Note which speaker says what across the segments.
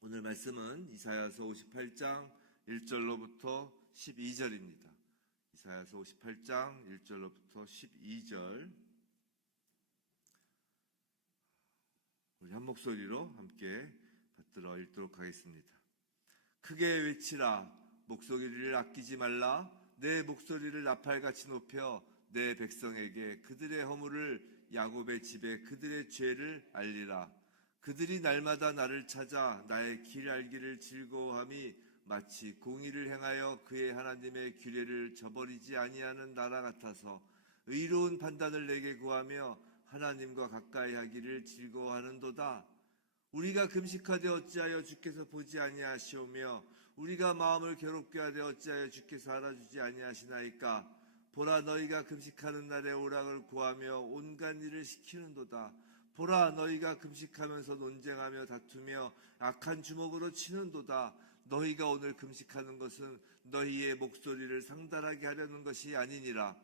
Speaker 1: 오늘 말씀은 이사야서 58장 1절로부터 12절입니다. 이사야서 58장 1절로부터 12절 우리 한 목소리로 함께 받들어 읽도록 하겠습니다. 크게 외치라 목소리를 아끼지 말라 내 목소리를 나팔같이 높여 내 백성에게 그들의 허물을 야곱의 집에 그들의 죄를 알리라 그들이 날마다 나를 찾아 나의 길 알기를 즐거워함이 마치 공의를 행하여 그의 하나님의 규례를 저버리지 아니하는 나라 같아서 의로운 판단을 내게 구하며 하나님과 가까이 하기를 즐거워하는도다. 우리가 금식하되 어찌하여 주께서 보지 아니하시오며 우리가 마음을 괴롭게 하되 어찌하여 주께서 알아주지 아니하시나이까 보라 너희가 금식하는 날에 오락을 구하며 온갖 일을 시키는도다. 보라 너희가 금식하면서 논쟁하며 다투며 악한 주먹으로 치는도다. 너희가 오늘 금식하는 것은 너희의 목소리를 상달하게 하려는 것이 아니니라.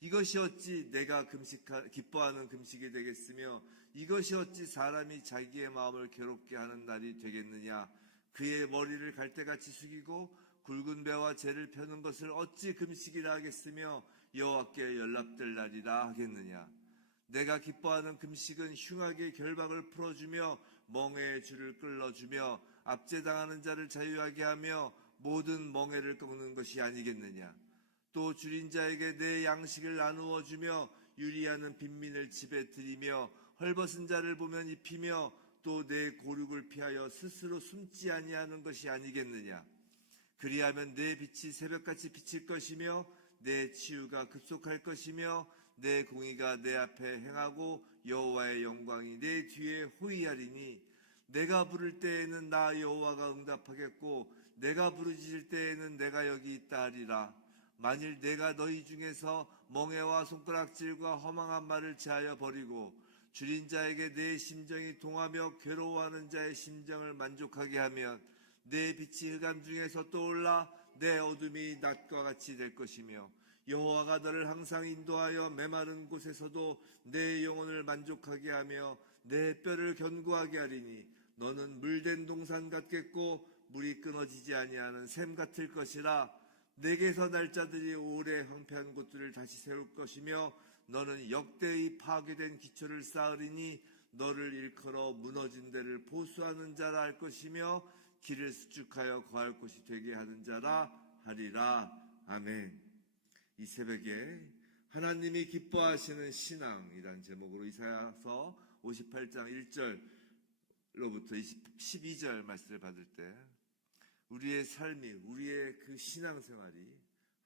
Speaker 1: 이것이 어찌 내가 금식하, 기뻐하는 금식이 되겠으며 이것이 어찌 사람이 자기의 마음을 괴롭게 하는 날이 되겠느냐. 그의 머리를 갈대같이 숙이고 굵은 배와 재를 펴는 것을 어찌 금식이라 하겠으며 여호와께 연락될 날이라 하겠느냐. 내가 기뻐하는 금식은 흉하게 결박을 풀어주며 멍에의 줄을 끌어주며 압제당하는 자를 자유하게 하며 모든 멍에를 꺾는 것이 아니겠느냐. 또 줄인 자에게 내 양식을 나누어 주며 유리하는 빈민을 집에 들이며 헐벗은 자를 보면 입히며 또 내 고륙을 피하여 스스로 숨지 아니하는 것이 아니겠느냐. 그리하면 내 빛이 새벽같이 비칠 것이며 내 치유가 급속할 것이며 내 공의가 내 앞에 행하고 여호와의 영광이 내 뒤에 호위하리니 내가 부를 때에는 나 여호와가 응답하겠고 내가 부르짖을 때에는 내가 여기 있다 하리라. 만일 내가 너희 중에서 멍해와 손가락질과 허망한 말을 제하여 버리고 줄인 자에게 내 심정이 동하며 괴로워하는 자의 심정을 만족하게 하면 내 빛이 흑암 중에서 떠올라 내 어둠이 낮과 같이 될 것이며 여호와가 너를 항상 인도하여 메마른 곳에서도 내 영혼을 만족하게 하며 내 뼈를 견고하게 하리니 너는 물된 동산 같겠고 물이 끊어지지 아니하는 샘 같을 것이라 내게서 날짜들이 오래 황폐한 곳들을 다시 세울 것이며 너는 역대의 파괴된 기초를 쌓으리니 너를 일컬어 무너진 데를 보수하는 자라 할 것이며 길을 수축하여 거할 곳이 되게 하는 자라 하리라 아멘. 이 새벽에 하나님이 기뻐하시는 신앙이란 제목으로 이사야서 58장 1절로부터 12절 말씀을 받을 때 우리의 삶이 우리의 그 신앙생활이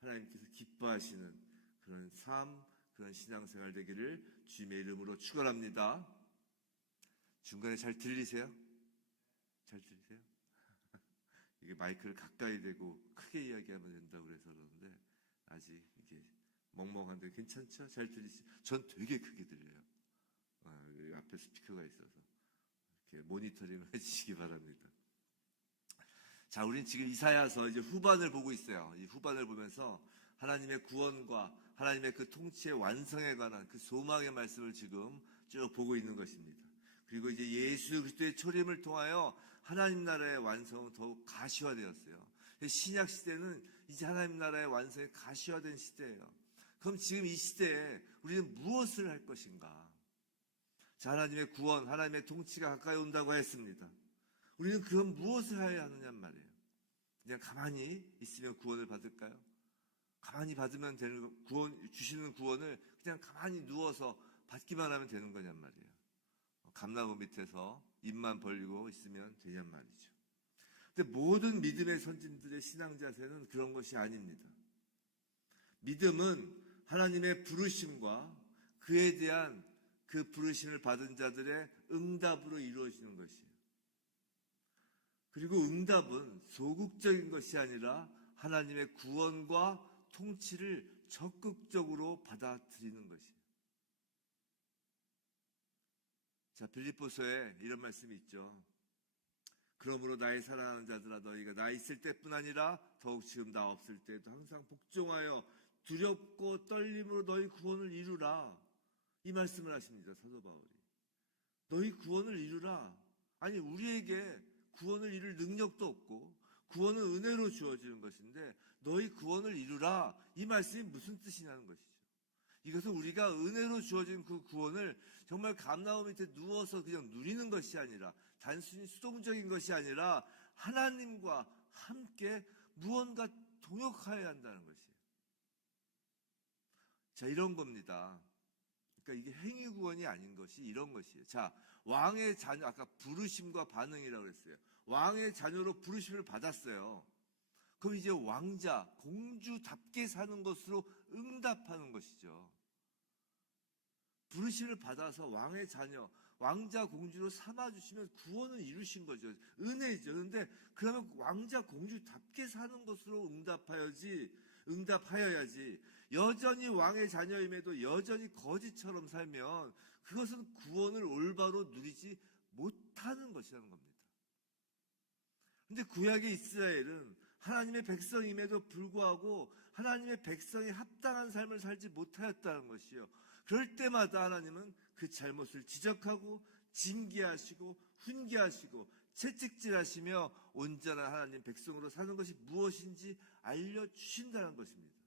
Speaker 1: 하나님께서 기뻐하시는 그런 삶 그런 신앙생활 되기를 주님의 이름으로 축원합니다. 중간에 잘 들리세요? 잘 들리세요? 이게 마이크를 가까이 대고 크게 이야기하면 된다고 그래서 그러는데 아직 멍멍한데 괜찮죠? 잘 들리시죠? 전 되게 크게 들려요. 아, 앞에 스피커가 있어서 이렇게 모니터링을 해주시기 바랍니다. 자, 우리는 지금 이사야서 이제 후반을 보고 있어요. 이 후반을 보면서 하나님의 구원과 하나님의 그 통치의 완성에 관한 그 소망의 말씀을 지금 쭉 보고 있는 것입니다. 그리고 이제 예수 그리스도의 초림을 통하여 하나님 나라의 완성은 더욱 가시화되었어요. 신약 시대는 이제 하나님 나라의 완성이 가시화된 시대예요. 그럼 지금 이 시대에 우리는 무엇을 할 것인가? 자, 하나님의 구원, 하나님의 통치가 가까이 온다고 했습니다. 우리는 그럼 무엇을 해야 하느냐 말이에요. 그냥 가만히 있으면 구원을 받을까요? 가만히 받으면 되는 구원 주시는 구원을 그냥 가만히 누워서 받기만 하면 되는 거냔 말이에요. 감나무 밑에서 입만 벌리고 있으면 되냔 말이죠. 근데 모든 믿음의 선진들의 신앙 자세는 그런 것이 아닙니다. 믿음은 하나님의 부르심과 그에 대한 그 부르심을 받은 자들의 응답으로 이루어지는 것이에요. 그리고 응답은 소극적인 것이 아니라 하나님의 구원과 통치를 적극적으로 받아들이는 것이에요. 자, 빌립보서에 이런 말씀이 있죠. 그러므로 나의 사랑하는 자들아 너희가 나 있을 때뿐 아니라 더욱 지금 나 없을 때도 항상 복종하여 두렵고 떨림으로 너희 구원을 이루라. 이 말씀을 하십니다. 사도 바울이. 너희 구원을 이루라. 아니 우리에게 구원을 이룰 능력도 없고 구원은 은혜로 주어지는 것인데 너희 구원을 이루라 이 말씀이 무슨 뜻이냐는 것이죠. 이것은 우리가 은혜로 주어진 그 구원을 정말 감나무 밑에 누워서 그냥 누리는 것이 아니라 단순히 수동적인 것이 아니라 하나님과 함께 무언가 동역하여야 한다는 것이에요. 자, 이런 겁니다. 그러니까 이게 행위 구원이 아닌 것이 이런 것이에요. 자, 왕의 자녀, 아까 부르심과 반응이라고 그랬어요. 왕의 자녀로 부르심을 받았어요. 그럼 이제 왕자, 공주답게 사는 것으로 응답하는 것이죠. 부르심을 받아서 왕의 자녀, 왕자, 공주로 삼아주시면 구원을 이루신 거죠. 은혜죠. 그런데 그러면 왕자, 공주답게 사는 것으로 응답하여지, 응답하여야지. 여전히 왕의 자녀임에도 여전히 거지처럼 살면 그것은 구원을 올바로 누리지 못하는 것이라는 겁니다. 근데 구약의 이스라엘은 하나님의 백성임에도 불구하고 하나님의 백성이 합당한 삶을 살지 못하였다는 것이요. 그럴 때마다 하나님은 그 잘못을 지적하고 징계하시고 훈계하시고 채찍질하시며 온전한 하나님 백성으로 사는 것이 무엇인지 알려주신다는 것입니다.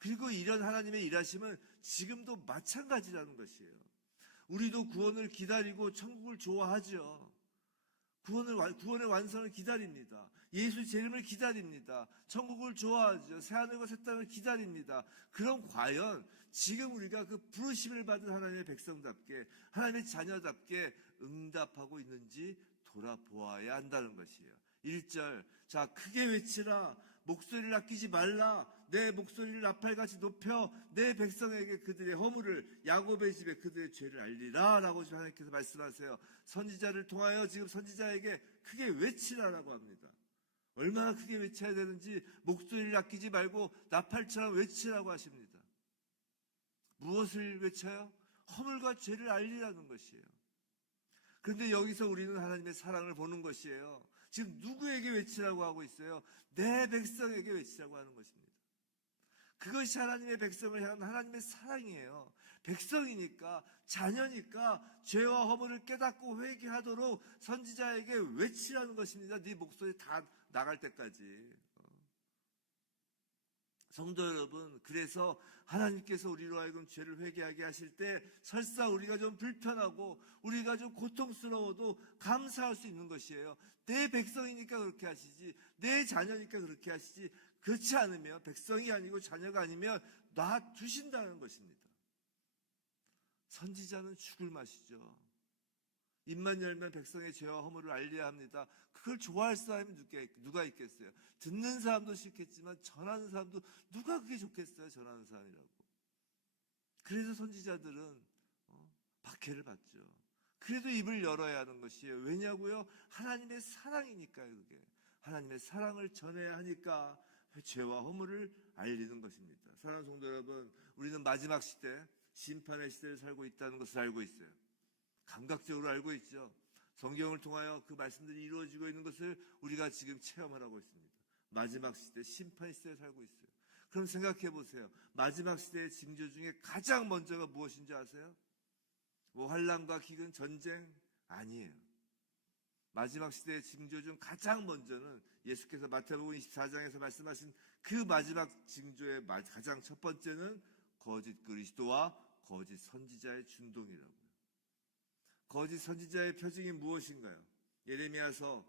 Speaker 1: 그리고 이런 하나님의 일하심은 지금도 마찬가지라는 것이에요. 우리도 구원을 기다리고 천국을 좋아하죠. 구원을, 완- 구원의 완성을 기다립니다. 예수 재림을 기다립니다. 천국을 좋아하죠. 새하늘과 새 땅을 기다립니다. 그럼 과연 지금 우리가 그 부르심을 받은 하나님의 백성답게, 하나님의 자녀답게 응답하고 있는지 돌아보아야 한다는 것이에요. 1절. 자, 크게 외치라. 목소리를 아끼지 말라. 내 목소리를 나팔같이 높여 내 백성에게 그들의 허물을 야곱의 집에 그들의 죄를 알리라. 라고 지금 하나님께서 말씀하세요. 선지자를 통하여 지금 선지자에게 크게 외치라라고 합니다. 얼마나 크게 외쳐야 되는지 목소리를 아끼지 말고 나팔처럼 외치라고 하십니다. 무엇을 외쳐요? 허물과 죄를 알리라는 것이에요. 그런데 여기서 우리는 하나님의 사랑을 보는 것이에요. 지금 누구에게 외치라고 하고 있어요? 내 백성에게 외치라고 하는 것입니다. 그것이 하나님의 백성을 향한 하나님의 사랑이에요. 백성이니까, 자녀니까, 죄와 허물을 깨닫고 회개하도록 선지자에게 외치라는 것입니다. 네 목소리 다 나갈 때까지. 어. 성도 여러분, 그래서 하나님께서 우리로 하여금 죄를 회개하게 하실 때 설사 우리가 좀 불편하고 우리가 좀 고통스러워도 감사할 수 있는 것이에요. 내 백성이니까 그렇게 하시지, 내 자녀니까 그렇게 하시지, 그렇지 않으면 백성이 아니고 자녀가 아니면 놔두신다는 것입니다. 선지자는 죽을 맛이죠. 입만 열면 백성의 죄와 허물을 알려야 합니다. 그걸 좋아할 사람이 누가 있겠어요? 듣는 사람도 싫겠지만 전하는 사람도 누가 그게 좋겠어요? 전하는 사람이라고. 그래서 선지자들은 어, 박해를 받죠. 그래도 입을 열어야 하는 것이에요. 왜냐고요? 하나님의 사랑이니까요. 그게 하나님의 사랑을 전해야 하니까 죄와 허물을 알리는 것입니다. 사랑하는 성도 여러분, 우리는 마지막 시대, 심판의 시대를 살고 있다는 것을 알고 있어요. 감각적으로 알고 있죠. 성경을 통하여 그 말씀들이 이루어지고 있는 것을 우리가 지금 체험하고 있습니다. 마지막 시대, 심판 시대에 살고 있어요. 그럼 생각해 보세요. 마지막 시대의 징조 중에 가장 먼저가 무엇인지 아세요? 뭐 환란과 기근, 전쟁 아니에요. 마지막 시대의 징조 중 가장 먼저는 예수께서 마태복음 24장에서 말씀하신 그 마지막 징조의 가장 첫 번째는 거짓 그리스도와 거짓 선지자의 준동이라고요. 거짓 선지자의 표징이 무엇인가요? 예레미야서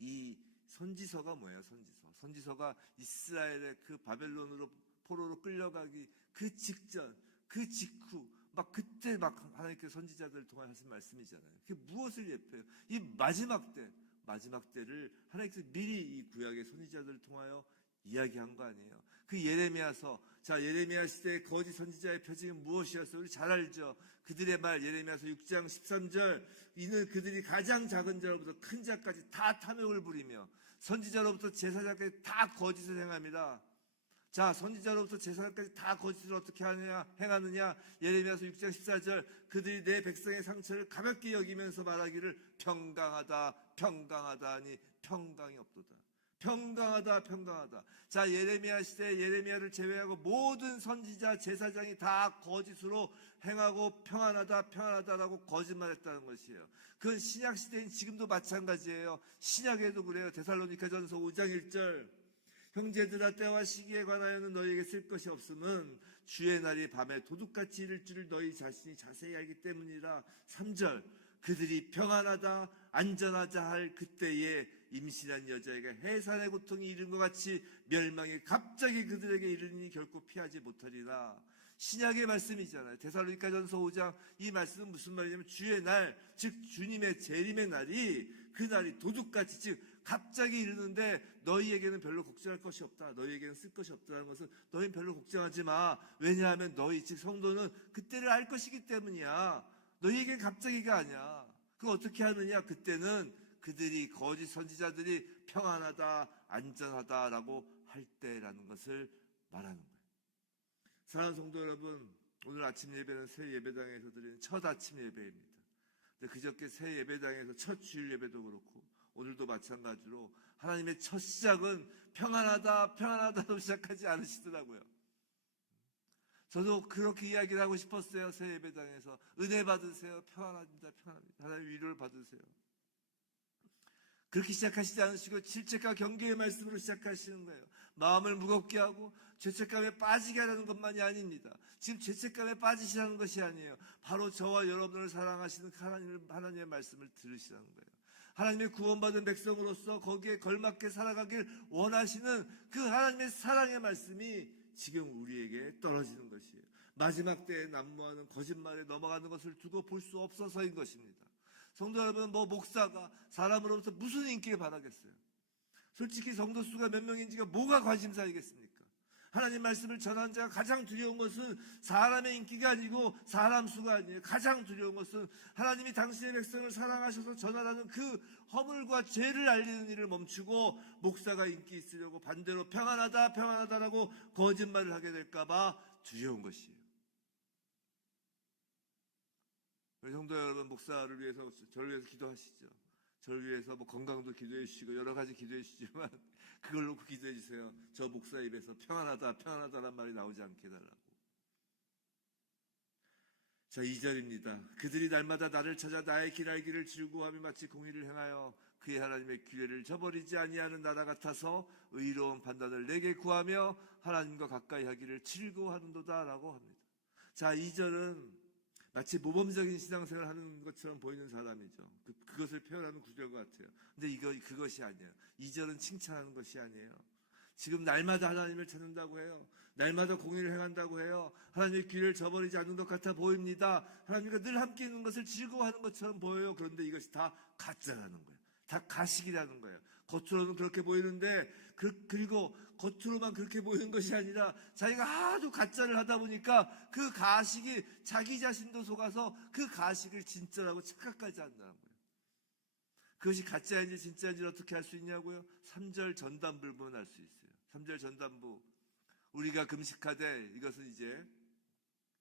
Speaker 1: 이 선지서가 뭐예요? 선지서. 선지서가 이스라엘의 그 바벨론으로 포로로 끌려가기 그 직전, 그 직후, 막 그때 막 하나님께서 선지자들을 통해 하신 말씀이잖아요. 그게 무엇을 예표해요? 이 마지막 때, 마지막 때를 하나님께서 미리 이 구약의 선지자들을 통하여 이야기한 거 아니에요. 그 예레미야서, 자, 예레미야 시대의 거짓 선지자의 표징은 무엇이었어요? 우리 잘 알죠? 그들의 말, 예레미야서 6장 13절, 이는 그들이 가장 작은 자로부터 큰 자까지 다 탐욕을 부리며, 선지자로부터 제사장까지 다 거짓을 행합니다. 자, 선지자로부터 제사장까지 다 거짓을 어떻게 하느냐, 행하느냐? 예레미야서 6장 14절, 그들이 내 백성의 상처를 가볍게 여기면서 말하기를 평강하다, 평강하다 하니 평강이 없도다. 평강하다, 평강하다. 자, 예레미야 시대 예레미야를 제외하고 모든 선지자, 제사장이 다 거짓으로 행하고 평안하다, 평안하다라고 거짓말했다는 것이에요. 그건 신약 시대인 지금도 마찬가지예요. 신약에도 그래요. 데살로니가전서 5장 1절. 형제들아 때와 시기에 관하여는 너희에게 쓸 것이 없음은 주의 날이 밤에 도둑같이 이를 줄을 너희 자신이 자세히 알기 때문이라. 3절 그들이 평안하다 안전하자 할 그때에 임신한 여자에게 해산의 고통이 이른 것 같이 멸망이 갑자기 그들에게 이르니 결코 피하지 못하리라. 신약의 말씀이잖아요. 데살로니가전서 5장 이 말씀은 무슨 말이냐면 주의 날 즉 주님의 재림의 날이 그 날이 도둑같이 즉 갑자기 이르는데 너희에게는 별로 걱정할 것이 없다. 너희에게는 쓸 것이 없다는 것은 너희는 별로 걱정하지 마. 왜냐하면 너희 즉 성도는 그때를 알 것이기 때문이야. 너희에겐 갑자기가 아니야. 그럼 어떻게 하느냐? 그때는 그들이 거짓 선지자들이 평안하다, 안전하다라고 할 때라는 것을 말하는 거예요. 사랑하는 성도 여러분, 오늘 아침 예배는 새 예배당에서 드리는 첫 아침 예배입니다. 그저께 새 예배당에서 첫 주일 예배도 그렇고 오늘도 마찬가지로 하나님의 첫 시작은 평안하다, 평안하다로 시작하지 않으시더라고요. 저도 그렇게 이야기를 하고 싶었어요. 새 예배당에서. 은혜 받으세요. 평안합니다. 평안합니다. 하나님 위로를 받으세요. 그렇게 시작하시지 않으시고 질책과 경계의 말씀으로 시작하시는 거예요. 마음을 무겁게 하고 죄책감에 빠지게 하라는 것만이 아닙니다. 지금 죄책감에 빠지시라는 것이 아니에요. 바로 저와 여러분을 사랑하시는 하나님을, 하나님의 말씀을 들으시라는 거예요. 하나님의 구원받은 백성으로서 거기에 걸맞게 살아가길 원하시는 그 하나님의 사랑의 말씀이 지금 우리에게 떨어지는 것이에요. 마지막 때에 난무하는 거짓말에 넘어가는 것을 두고 볼 수 없어서인 것입니다. 성도 여러분, 뭐 목사가 사람으로부터 무슨 인기를 바라겠어요? 솔직히 성도 수가 몇 명인지가 뭐가 관심사이겠습니까? 하나님 말씀을 전한 자가 가장 두려운 것은 사람의 인기가 아니고 사람 수가 아니에요. 가장 두려운 것은 하나님이 당신의 백성을 사랑하셔서 전하라는 그 허물과 죄를 알리는 일을 멈추고 목사가 인기 있으려고 반대로 평안하다 평안하다라고 거짓말을 하게 될까봐 두려운 것이에요. 우리 성도 여러분 목사를 위해서 저를 위해서 기도하시죠. 저를 위해서 뭐 건강도 기도해 주시고 여러 가지 기도해 주시지만 그걸 놓고 기도해 주세요. 저 목사 입에서 평안하다 평안하다란 말이 나오지 않게 해달라고. 자 2절입니다. 그들이 날마다 나를 찾아 나의 길 알기를 즐거워하며 마치 공의를 행하여 그의 하나님의 규례를 저버리지 아니하는 나라 같아서 의로운 판단을 내게 구하며 하나님과 가까이 하기를 즐거워하는도다라고 합니다. 자 2절은 마치 모범적인 신앙생활을 하는 것처럼 보이는 사람이죠. 그, 그것을 표현하는 구절 같아요. 근데 이거, 그것이 아니에요. 이절은 칭찬하는 것이 아니에요. 지금 날마다 하나님을 찾는다고 해요. 날마다 공의를 행한다고 해요. 하나님의 길을 저버리지 않는 것 같아 보입니다. 하나님과 늘 함께 있는 것을 즐거워하는 것처럼 보여요. 그런데 이것이 다 가짜라는 거예요. 다 가식이라는 거예요. 겉으로는 그렇게 보이는데 그, 그리고 겉으로만 그렇게 보이는 것이 아니라 자기가 하도 가짜를 하다 보니까 그 가식이 자기 자신도 속아서 그 가식을 진짜라고 착각까지 한다는 거예요. 그것이 가짜인지 진짜인지 어떻게 할수 있냐고요? 3절 전단부를 보면 알 수 있어요. 3절 전단부. 우리가 금식하되 이것은 이제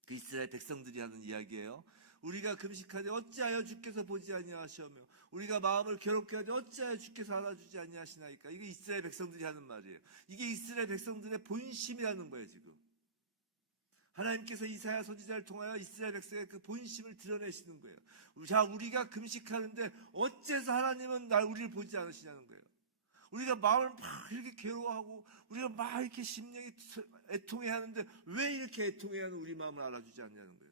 Speaker 1: 그 이스라엘 백성들이 하는 이야기예요. 우리가 금식하되 어찌하여 주께서 보지 아니하시오며 우리가 마음을 괴롭게 하되 어찌하여 주께서 알아주지 아니하시나이까 이게 이스라엘 백성들이 하는 말이에요. 이게 이스라엘 백성들의 본심이라는 거예요 지금. 하나님께서 이사야 선지자를 통하여 이스라엘 백성의 그 본심을 드러내시는 거예요. 자 우리가 금식하는데 어째서 하나님은 날 우리를 보지 않으시냐는 거예요. 우리가 마음을 막 이렇게 괴로워하고 우리가 막 이렇게 심령이 애통해 하는데 왜 이렇게 애통해 하는 우리 마음을 알아주지 않냐는 거예요.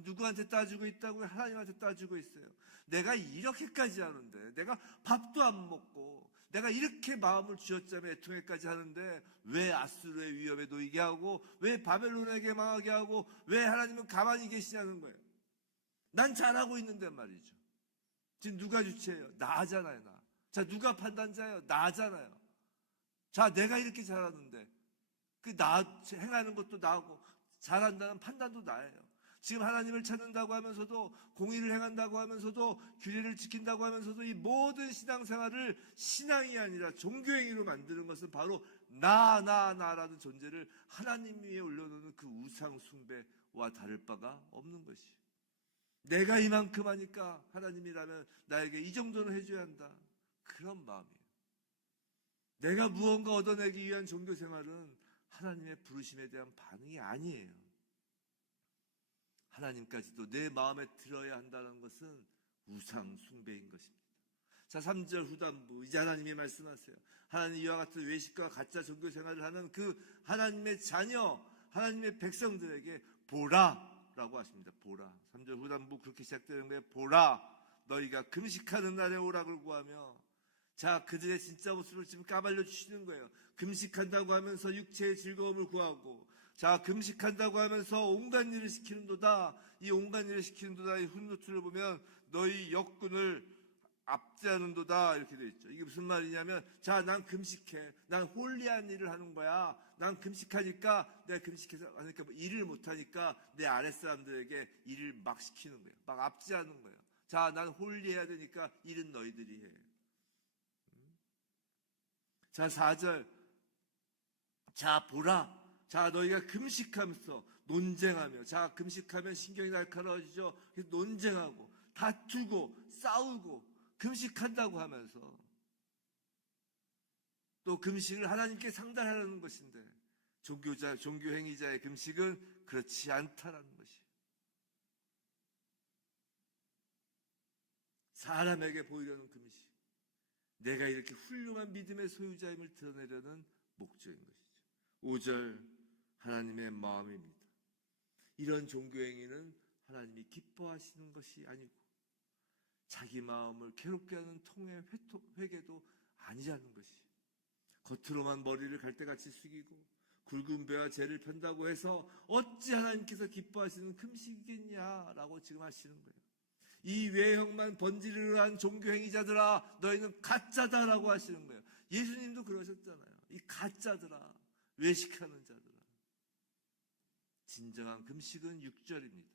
Speaker 1: 누구한테 따지고 있다고요? 하나님한테 따지고 있어요. 내가 이렇게까지 하는데, 내가 밥도 안 먹고, 내가 이렇게 마음을 쥐어짜며 애통해까지 하는데, 왜 아수르의 위협에 놓이게 하고, 왜 바벨론에게 망하게 하고, 왜 하나님은 가만히 계시냐는 거예요. 난 잘하고 있는데 말이죠. 지금 누가 주체예요? 나잖아요, 나. 자, 누가 판단자예요? 나잖아요. 자, 내가 이렇게 잘하는데, 그 나, 행하는 것도 나고, 잘한다는 판단도 나예요. 지금 하나님을 찾는다고 하면서도 공의를 행한다고 하면서도 규례를 지킨다고 하면서도 이 모든 신앙생활을 신앙이 아니라 종교행위로 만드는 것은 바로 나, 나, 나라는 존재를 하나님 위에 올려놓는 그 우상 숭배와 다를 바가 없는 것이. 내가 이만큼 하니까 하나님이라면 나에게 이 정도는 해줘야 한다. 그런 마음이에요. 내가 무언가 얻어내기 위한 종교 생활은 하나님의 부르심에 대한 반응이 아니에요. 하나님까지도 내 마음에 들어야 한다는 것은 우상 숭배인 것입니다. 자, 3절 후단부. 이제 하나님이 말씀하세요. 하나님 이와 같은 외식과 가짜 종교 생활을 하는 그 하나님의 자녀, 하나님의 백성들에게 보라! 라고 하십니다. 보라. 3절 후단부 그렇게 시작되는 거예요. 보라! 너희가 금식하는 날에 오락을 구하며 자, 그들의 진짜 모습을 지금 까발려 주시는 거예요. 금식한다고 하면서 육체의 즐거움을 구하고, 자, 금식한다고 하면서 온갖 일을 시키는도다. 이 온갖 일을 시키는도다. 이 훈노트를 보면 너희 역군을 압제하는도다. 이렇게 되어 있죠. 이게 무슨 말이냐면, 자, 난 금식해. 난 홀리한 일을 하는 거야. 난 금식하니까, 내가 금식해서 하니까 뭐 일을 못 하니까 내 아랫사람들에게 일을 막 시키는 거예요. 막 압제하는 거예요. 자, 난 홀리해야 되니까 일은 너희들이 해. 자, 4절. 자, 보라. 자, 너희가 금식하면서 논쟁하며. 자, 금식하면 신경이 날카로워지죠. 그래서 논쟁하고, 다투고, 싸우고, 금식한다고 하면서. 또 금식을 하나님께 상달하는 것인데, 종교자, 종교행위자의 금식은 그렇지 않다라는 것이에요. 사람에게 보이려는 금식. 내가 이렇게 훌륭한 믿음의 소유자임을 드러내려는 목적인 것이죠. 5절 하나님의 마음입니다. 이런 종교행위는 하나님이 기뻐하시는 것이 아니고 자기 마음을 괴롭게 하는 통의 회개도 아니라는 것이 겉으로만 머리를 갈대같이 숙이고 굵은 배와 죄를 편다고 해서 어찌 하나님께서 기뻐하시는 금식이겠냐라고 지금 하시는 거예요. 이 외형만 번지르르 한 종교행위자들아 너희는 가짜다라고 하시는 거예요. 예수님도 그러셨잖아요. 이 가짜들아 외식하는 자들아 진정한 금식은 6절입니다.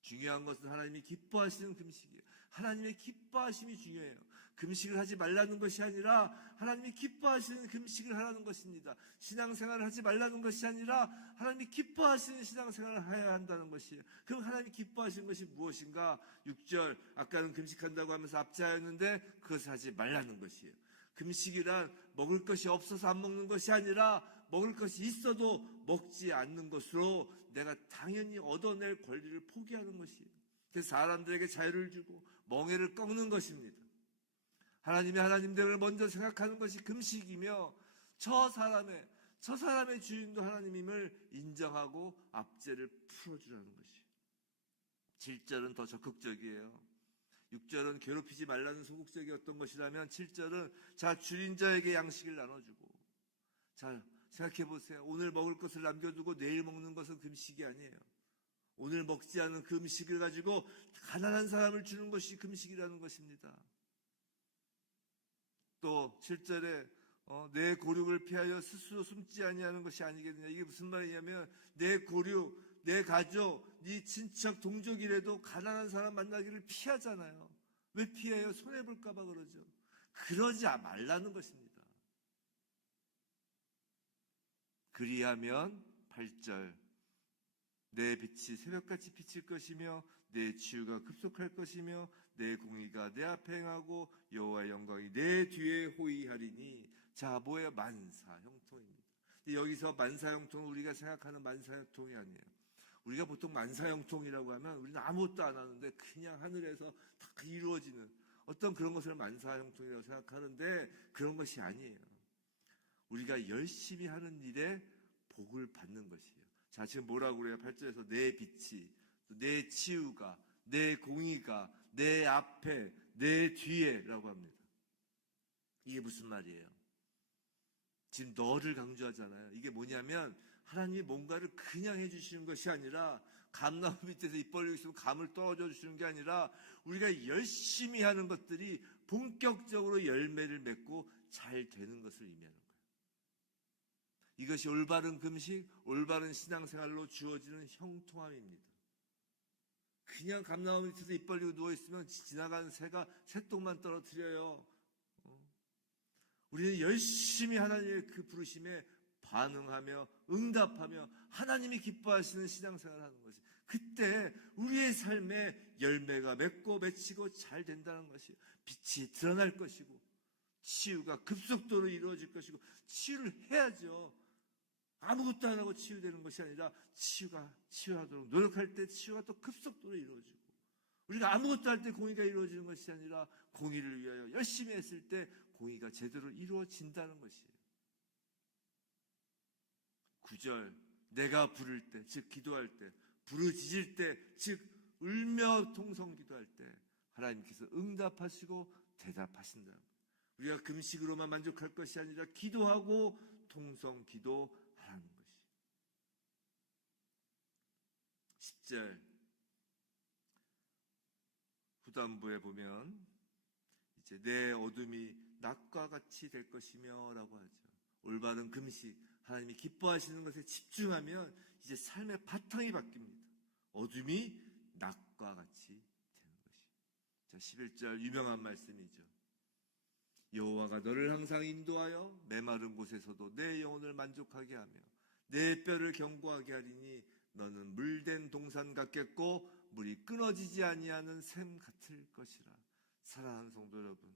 Speaker 1: 중요한 것은 하나님이 기뻐하시는 금식이에요. 하나님의 기뻐하심이 중요해요. 금식을 하지 말라는 것이 아니라 하나님이 기뻐하시는 금식을 하라는 것입니다. 신앙생활을 하지 말라는 것이 아니라 하나님이 기뻐하시는 신앙생활을 해야 한다는 것이에요. 그럼 하나님이 기뻐하시는 것이 무엇인가? 6절 아까는 금식한다고 하면서 앞자였는데 그것을 하지 말라는 것이에요. 금식이란 먹을 것이 없어서 안 먹는 것이 아니라 먹을 것이 있어도 먹지 않는 것으로 내가 당연히 얻어낼 권리를 포기하는 것이에요. 그래서 사람들에게 자유를 주고 멍해를 꺾는 것입니다. 하나님이 하나님들을 먼저 생각하는 것이 금식이며 저 사람의 저 사람의 주인도 하나님임을 인정하고 압제를 풀어주라는 것이. 7절은 더 적극적이에요. 6절은 괴롭히지 말라는 소극적이었던 것이라면 7절은 자 줄인 자에게 양식을 나눠주고 자 생각해 보세요. 오늘 먹을 것을 남겨두고 내일 먹는 것은 금식이 아니에요. 오늘 먹지 않은 금식을 가지고 가난한 사람을 주는 것이 금식이라는 것입니다. 또 7절에 어, 내 고륙을 피하여 스스로 숨지 아니하는 것이 아니겠느냐. 이게 무슨 말이냐면 내 고륙, 내 가족, 네 친척, 동족이라도 가난한 사람 만나기를 피하잖아요. 왜 피해요? 손해 볼까 봐 그러죠. 그러지 말라는 것입니다. 그리하면 8절 내 빛이 새벽같이 비칠 것이며 내 치유가 급속할 것이며 내 공의가 내 앞에 행하고 여호와의 영광이 내 뒤에 호위하리니 자 뭐예요 만사 형통입니다. 여기서 만사 형통은 우리가 생각하는 만사 형통이 아니에요. 우리가 보통 만사 형통이라고 하면 우리는 아무것도 안 하는데 그냥 하늘에서 다 이루어지는 어떤 그런 것을 만사 형통이라고 생각하는데 그런 것이 아니에요. 우리가 열심히 하는 일에 복을 받는 것이에요. 자, 지금 뭐라고 그래요? 8절에서 내 빛이, 내 치유가, 내 공의가, 내 앞에, 내 뒤에라고 합니다. 이게 무슨 말이에요? 지금 너를 강조하잖아요. 이게 뭐냐면 하나님이 뭔가를 그냥 해주시는 것이 아니라 감나무 밑에서 입 벌리고 있으면 감을 떨어져 주시는 게 아니라 우리가 열심히 하는 것들이 본격적으로 열매를 맺고 잘 되는 것을 의미하는. 이것이 올바른 금식, 올바른 신앙생활로 주어지는 형통함입니다. 그냥 감나무 밑에서 입 벌리고 누워있으면 지나가는 새가 새똥만 떨어뜨려요. 어? 우리는 열심히 하나님의 그 부르심에 반응하며 응답하며 하나님이 기뻐하시는 신앙생활을 하는 것이 그때 우리의 삶에 열매가 맺고 맺히고 잘 된다는 것이 빛이 드러날 것이고 치유가 급속도로 이루어질 것이고 치유를 해야죠. 아무것도 안 하고 치유되는 것이 아니라 치유가 치유하도록 노력할 때 치유가 또 급속도로 이루어지고 우리가 아무것도 할 때 공의가 이루어지는 것이 아니라 공의를 위하여 열심히 했을 때 공의가 제대로 이루어진다는 것이에요. 구절 내가 부를 때, 즉 기도할 때, 부르짖을 때, 즉 울며 통성 기도할 때 하나님께서 응답하시고 대답하신다. 우리가 금식으로만 만족할 것이 아니라 기도하고 통성 기도하라는 것이. 10절 후단부에 보면 이제 내 어둠이 낮과 같이 될 것이며라고 하죠. 올바른 금식, 하나님이 기뻐하시는 것에 집중하면 이제 삶의 바탕이 바뀝니다. 어둠이 낮과 같이 되는 것이. 자, 11절 유명한 말씀이죠. 여호와가 너를 항상 인도하여 메마른 곳에서도 내 영혼을 만족하게 하며 내 뼈를 견고하게 하리니 너는 물된 동산 같겠고 물이 끊어지지 아니하는 샘 같을 것이라. 사랑하는 성도 여러분,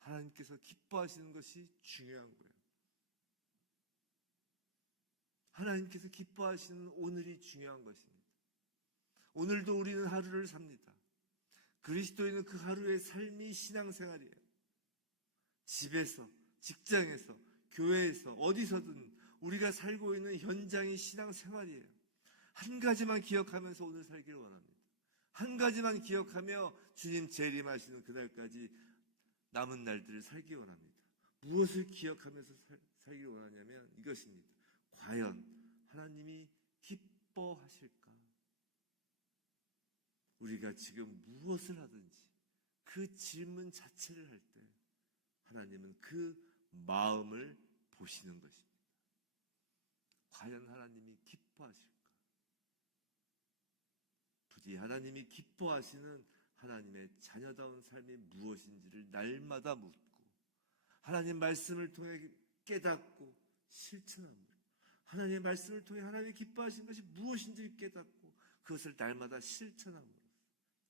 Speaker 1: 하나님께서 기뻐하시는 것이 중요한 거예요. 하나님께서 기뻐하시는 오늘이 중요한 것입니다. 오늘도 우리는 하루를 삽니다. 그리스도인은 그 하루의 삶이 신앙생활이에요. 집에서, 직장에서, 교회에서, 어디서든 우리가 살고 있는 현장이 신앙생활이에요. 한 가지만 기억하면서 오늘 살기를 원합니다. 한 가지만 기억하며 주님 재림하시는 그날까지 남은 날들을 살기 원합니다. 무엇을 기억하면서 살, 살기를 원하냐면 이것입니다. 과연 하나님이 기뻐하실까? 우리가 지금 무엇을 하든지 그 질문 자체를 할 때 하나님은 그 마음을 보시는 것입니다. 과연 하나님이 기뻐하실까? 부디 하나님이 기뻐하시는 하나님의 자녀다운 삶이 무엇인지를 날마다 묻고 하나님 말씀을 통해 깨닫고 실천합니다. 하나님의 말씀을 통해 하나님이 기뻐하신 것이 무엇인지 깨닫고 그것을 날마다 실천함으로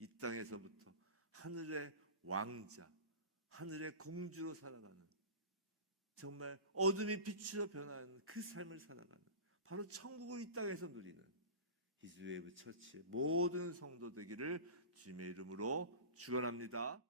Speaker 1: 이 땅에서부터 하늘의 왕자, 하늘의 공주로 살아가는 정말 어둠이 빛으로 변하는 그 삶을 살아가는 바로 천국을 이 땅에서 누리는 히즈웨이브 처치의 모든 성도 되기를 주님의 이름으로 축원합니다.